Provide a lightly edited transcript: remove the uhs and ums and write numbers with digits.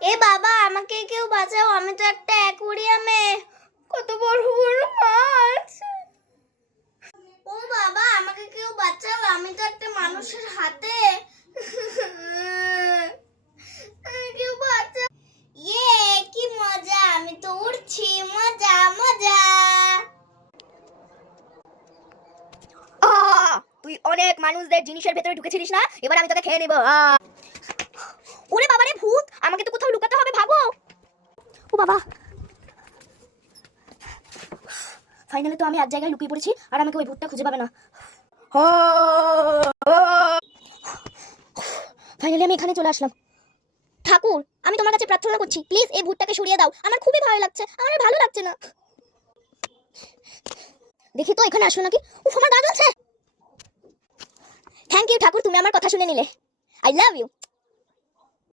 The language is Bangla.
এ বাবা, আমাকে কেউ বাঁচাও, আমি তো একটা অ্যাকুয়ারিয়ামে, কত বড় বড় মাছ। ও বাবা, আমাকে কেউ বাঁচাও, আমি তো একটা মানুষের হাতে। কেউ বাঁচাও। ইয়ে, কি মজা, আমি তো উড়ছি, মজা মজা। তুই অনেক মানুষদের জিনিসের ভেতরে ঢুকেছিলিস না, এবার আমি তোকে খেয়ে নেব। ওরে বাবা রে, ভূত! আমাকে তো কোথাও লুকাতে হবে, ভাগো। ও বাবা, ফাইনালি তো আমি এক জায়গায় লুকিয়ে পড়েছি, আর আমাকে ওই ভূতটা খুঁজে পাবে না। ফাইনালি আমি এখানে চলে আসলাম। ঠাকুর, আমি তোমার কাছে প্রার্থনা করছি, প্লিজ এই ভূতটাকে সরিয়ে দাও, আমার খুবই ভয় লাগছে, আমার আর ভালো লাগছে না। দেখি তো এখানে আসো নাকি। উফ, আমার গা জ্বলছে। থ্যাংক ইউ ঠাকুর, তুমি আমার কথা শুনে নিলে। I love you.